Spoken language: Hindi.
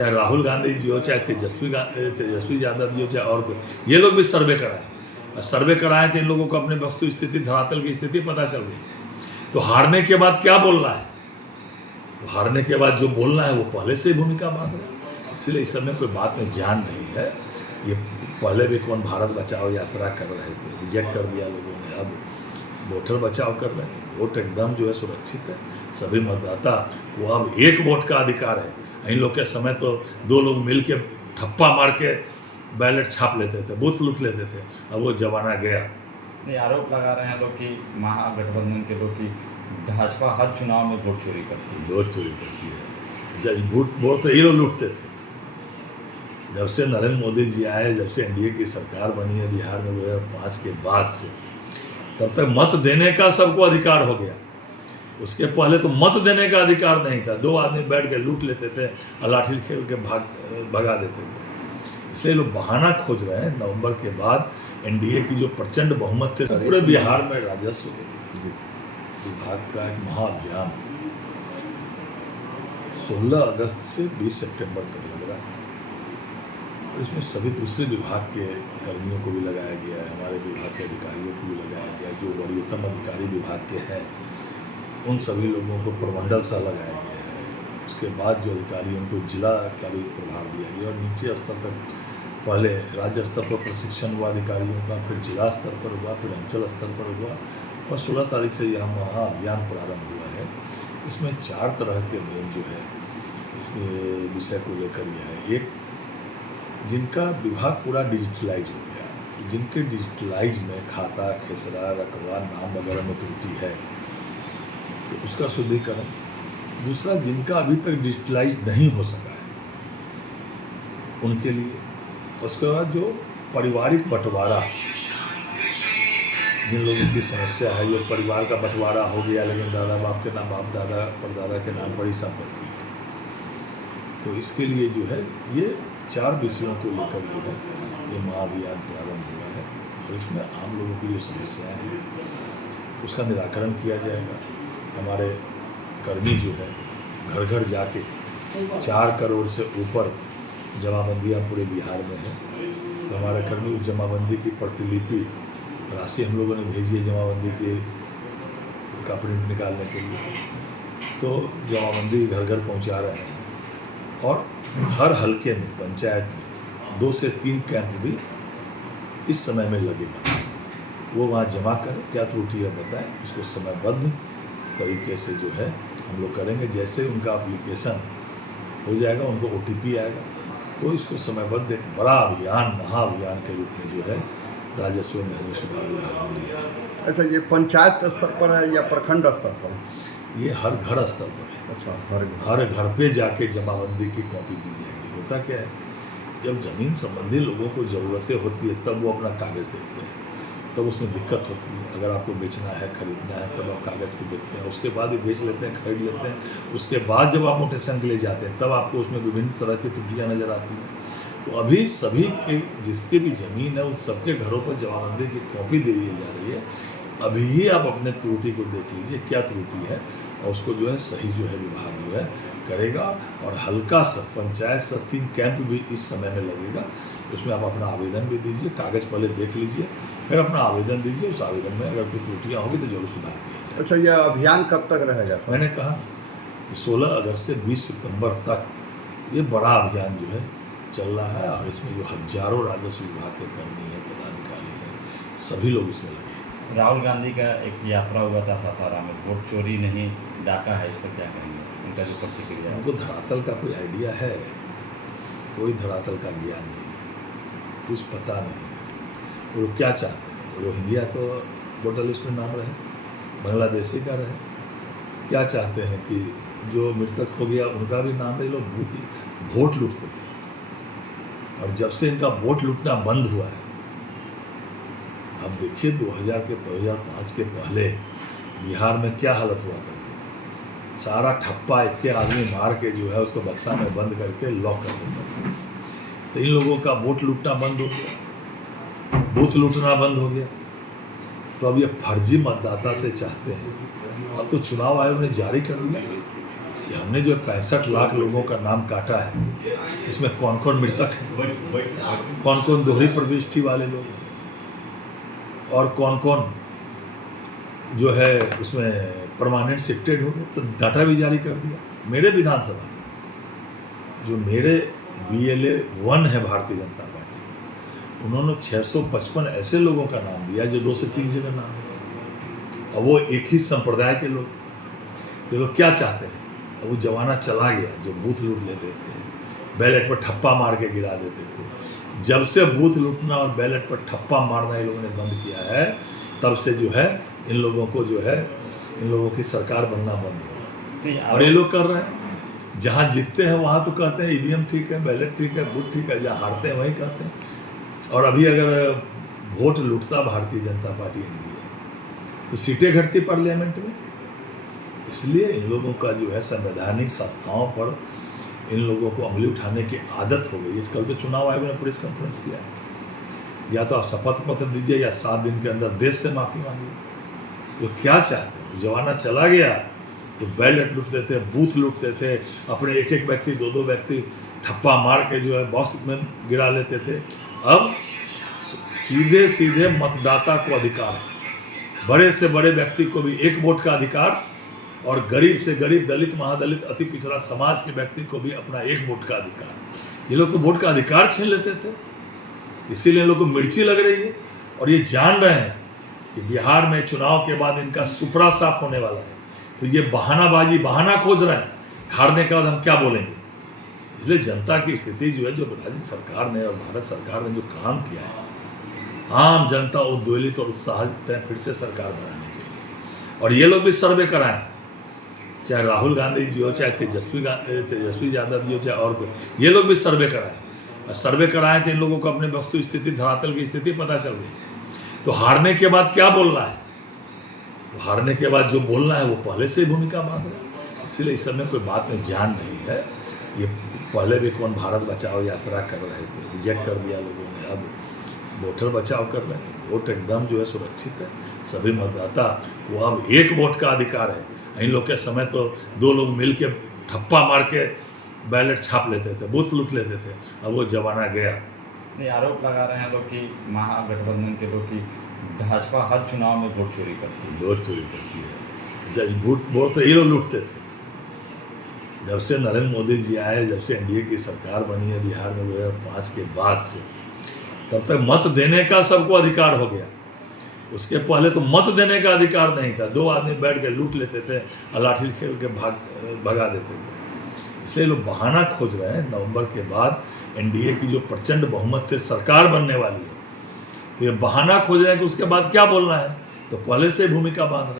चाहे राहुल गांधी जी हो, चाहे तेजस्वी यादव जी हो, चाहे और कोई, ये लोग भी सर्वे कराए और सर्वे कराए तो इन लोगों को अपने वस्तु स्थिति, धरातल की स्थिति पता चल गई। तो हारने के बाद क्या बोलना है, तो हारने के बाद जो बोलना है वो पहले से भूमिका बांध रहा है। इसलिए इस समय कोई बात में जान नहीं है। ये पहले भी कौन भारत बचाओ यात्रा कर रहे थे, रिजेक्ट कर दिया लोगों ने, अब वोटर बचाओ कर रहे हैं। वोट एकदम जो है सुरक्षित है, सभी मतदाता को अब एक वोट का अधिकार है। इन लोग के समय तो दो लोग मिल के ठप्पा मार के बैलेट छाप लेते थे, बूथ लूट लेते थे। अब वो जमाना गया। नहीं, आरोप लगा रहे हैं लोग कि महागठबंधन के लोग कि भाजपा हर चुनाव में वोट चोरी करती है। वोट चोरी करती है। जब वोट तो ये लोग लूटते थे। जब से नरेंद्र मोदी जी आए, जब से एनडीए की सरकार बनी है बिहार में 2005 के बाद से, तब तक मत देने का सबको अधिकार हो गया। उसके पहले तो मत देने का अधिकार नहीं था। दो आदमी बैठ के लूट लेते थे और लाठी खेल के भगा देते थे। इसलिए लोग बहाना खोज रहे हैं। नवंबर के बाद एनडीए की जो प्रचंड बहुमत से पूरे बिहार में राजस्व विभाग का एक महाअभियान 16 अगस्त से 20 सितंबर तक लग रहा है। और इसमें सभी दूसरे विभाग के कर्मियों को भी लगाया गया है, हमारे विभाग के अधिकारियों को भी लगाया गया है। जो वरीयतम अधिकारी विभाग के हैं उन सभी लोगों को प्रमंडल सा लगाया गया है। उसके बाद जो अधिकारी उनको जिला का भी प्रभार दिया गया और नीचे स्तर तक पहले राज्य स्तर पर प्रशिक्षण हुआ अधिकारियों का, फिर जिला स्तर पर हुआ, फिर अंचल स्तर पर हुआ और 16 तारीख से यह महाअभियान प्रारंभ हुआ है। इसमें 4 तरह के मेन जो है इसमें विषय को लेकर यह है। एक, जिनका विभाग पूरा डिजिटलाइज हो गया, जिनके डिजिटलाइज में खाता, खेसरा, रकबा, नाम वगैरह में त्रुटि है तो उसका शुद्धिकरण। दूसरा, जिनका अभी तक डिजिटलाइज नहीं हो सका है उनके लिए। उसके बाद जो पारिवारिक बंटवारा, जिन लोगों की समस्या है, ये परिवार का बंटवारा हो गया लेकिन दादा बाप के नाम, बाप दादा परदादा के नाम पर ही संपत्ति है, तो इसके लिए जो है ये 4 विषयों को लेकर जो है ये महाअभियान प्रारंभ हुआ है। और इसमें आम लोगों की जो समस्याएं हैं उसका निराकरण किया जाएगा। हमारे कर्मी जो है घर घर जाके 4 करोड़ से ऊपर जमाबंदियाँ पूरे बिहार में है। तो हमारे कर्मी उस जमाबंदी की प्रतिलिपि राशि हम लोगों ने भेजी है जमाबंदी के का प्रिंट निकालने के लिए। तो जमाबंदी घर घर पहुंचा रहे हैं और हर हलके में, पंचायत में 2 से 3 कैंप भी इस समय में लगेगा। वो वहाँ जमा करें, क्या त्रुटि है बताएं, इसको समयबद्ध तरीके से जो है हम लोग करेंगे। जैसे उनका एप्लीकेशन हो जाएगा, उनको OTP आएगा, तो इसको समयबद्ध एक बड़ा अभियान, महाअभियान के रूप में जो है राजस्व में विभाग ने लिया। अच्छा, ये पंचायत स्तर पर है या प्रखंड स्तर पर? ये हर घर स्तर पर है। अच्छा, हर घर पे जाके जमाबंदी की कॉपी दी जाएगी। होता क्या है, जब ज़मीन संबंधी लोगों को ज़रूरतें होती है तब वो अपना कागज़ देखते हैं, तब उसमें दिक्कत होती है। अगर आपको बेचना है, खरीदना है, तब आप कागज़ की देखते हैं, उसके बाद भी बेच लेते हैं, खरीद लेते हैं। उसके बाद जब आप मोटेशन के लिए जाते हैं तब आपको उसमें विभिन्न तरह की त्रुटियाँ नज़र आती हैं। तो अभी सभी के जिसके भी ज़मीन है उन सबके घरों पर जमाबंदी की कॉपी दे दी जा रही है। अभी ही आप अपने त्रुटि को देख लीजिए क्या त्रुटि है और उसको जो है सही जो है विभाग जो है करेगा। और हल्का सा पंचायत स्तर 3 कैंप भी इस समय में लगेगा। उसमें आप अपना आवेदन भी दीजिए, कागज़ पहले देख लीजिए, फिर अपना आवेदन दीजिए। उस आवेदन में अगर कोई त्रुटियाँ होगी तो जरूर सुधार कीजिए। अच्छा, यह अभियान कब तक रहेगा? मैंने कहा कि 16 अगस्त से 20 सितंबर तक ये बड़ा अभियान जो है चल रहा है और इसमें जो हजारों राजस्व विभाग के कर्मी हैं, पदाधिकारी हैं, सभी लोग इसमें लगे। राहुल गांधी का एक यात्रा हुआ था सासाराम में, वोट चोरी नहीं डाका है, इस पर क्या करेंगे? उनका जो प्रतिक्रिया, उनको धरातल का कोई आइडिया है? कोई धरातल का ज्ञान नहीं, कुछ पता नहीं। वो लोग क्या चाहते हैं? रोहिंग्या को वोटर लिस्ट में नाम रहे, बांग्लादेशी का रहे। क्या चाहते हैं कि जो मृतक हो गया उनका भी नाम रहे? लोग वोट लूटते थे और जब से इनका वोट लूटना बंद हुआ है, अब देखिए 2005 के पहले बिहार में क्या हालत हुआ करती थी। सारा ठप्पा एक के आदमी मार के जो है उसको बक्सा में बंद करके लॉक कर देते थे। तो इन लोगों का वोट लूटना बंद हो गया, बूथ लूटना बंद हो गया। तो अब ये फर्जी मतदाता से चाहते हैं। अब तो चुनाव आयोग ने जारी कर दिया कि हमने जो 65 लाख लोगों का नाम काटा है, इसमें कौन कौन मृतक है, कौन कौन दोहरी प्रविष्टि वाले लोग हैं, और कौन कौन जो है उसमें परमानेंट शिफ्टेड हो गए। तो डाटा भी जारी कर दिया। मेरे विधानसभा में जो मेरे BLA 1 है भारतीय जनता पार्टी, उन्होंने 655 ऐसे लोगों का नाम दिया जो 2 से 3 जगह नाम है, और वो एक ही संप्रदाय के लोग। ये लोग क्या चाहते हैं? अब वो जमाना चला गया जो बूथ लूट लेते थे, बैलेट पर ठप्पा मार के गिरा देते थे। जब से बूथ लूटना और बैलेट पर ठप्पा मारना ये लोगों ने बंद किया है, तब से जो है इन लोगों को जो है इन लोगों की सरकार बनना बंद हुआ। और ये लोग कर रहे हैं, जहाँ जीतते हैं वहाँ तो कहते हैं EVM ठीक है, बैलेट ठीक है, बूथ ठीक है, जहाँ हारते हैं वहीं कहते हैं। और अभी अगर वोट लूटता भारतीय जनता पार्टी NDA तो सीटें घटती पार्लियामेंट में। इसलिए इन लोगों का जो है संवैधानिक संस्थाओं पर इन लोगों को उंगली उठाने की आदत हो गई है। कल तो चुनाव आयोग ने प्रेस कॉन्फ्रेंस किया, या तो आप शपथ पत्र दीजिए या 7 दिन के अंदर देश से माफ़ी मांगिए। वो क्या चाहते हैं? जमाना चला गया तो बैलेट लूटते थे, बूथ लूटते थे, अपने एक एक व्यक्ति 2-2 व्यक्ति ठप्पा मार के जो है बॉक्स में गिरा लेते थे। अब सीधे सीधे मतदाता को अधिकार है, बड़े से बड़े व्यक्ति को भी 1 वोट का अधिकार, और गरीब से गरीब, दलित, महादलित, अति पिछड़ा समाज के व्यक्ति को भी अपना 1 वोट का अधिकार। ये लोग तो वोट का अधिकार छीन लेते थे, इसीलिए लोग को मिर्ची लग रही है। और ये जान रहे हैं कि बिहार में चुनाव के बाद इनका सुपड़ा साफ होने वाला है, तो ये बहानाबाजी, बहाना खोज रहे हैं। हारने के बाद हम क्या बोलेंगे? इसलिए जनता की स्थिति जो है, जो राज्य सरकार ने और भारत सरकार ने जो काम किया है, आम जनता उद्वेलित और उत्साहित है फिर से सरकार बनाने के लिए। और ये लोग भी सर्वे कराएं, चाहे राहुल गांधी जी हो, चाहे तेजस्वी यादव जी हो, चाहे और कोई, ये लोग भी सर्वे कराएं। और सर्वे कराएं तो इन लोगों को अपने वस्तु स्थिति, धरातल की स्थिति पता चल गई। तो हारने के बाद क्या बोलना है? तो हारने के बाद जो बोलना है वो पहले से ही भूमिका बांध रहा है। इसलिए इस समय कोई बात में जान नहीं है। ये पहले भी कौन भारत बचाओ यात्रा कर रहे थे, रिजेक्ट कर दिया लोगों ने, अब वोटर बचाओ कर रहे हैं। वोट एकदम जो है सुरक्षित है, सभी मतदाता को अब 1 वोट का अधिकार है। इन लोग के समय तो 2 लोग मिल के ठप्पा मार के बैलेट छाप लेते थे, बूथ लूट लेते थे। अब वो जमाना गया। नहीं, आरोप लगा रहे हैं लोग कि महागठबंधन के लोग कि भाजपा हर चुनाव में वोट चोरी करती है। वोट चोरी करती है। जब वोट तो ये लोग लूटते थे। जब से नरेंद्र मोदी जी आए, जब से NDA की सरकार बनी है बिहार में 2005 के बाद से, तब तक मत देने का सबको अधिकार हो गया। उसके पहले तो मत देने का अधिकार नहीं था। 2 आदमी बैठ के लूट लेते थे और लाठी खेल के भगा देते थे। इसलिए लोग बहाना खोज रहे हैं। नवंबर के बाद NDA की जो प्रचंड बहुमत से सरकार बनने वाली है, तो ये बहाना खोज रहे हैं कि उसके बाद क्या बोलना है, तो पहले से भूमिका बांध रहे हैं।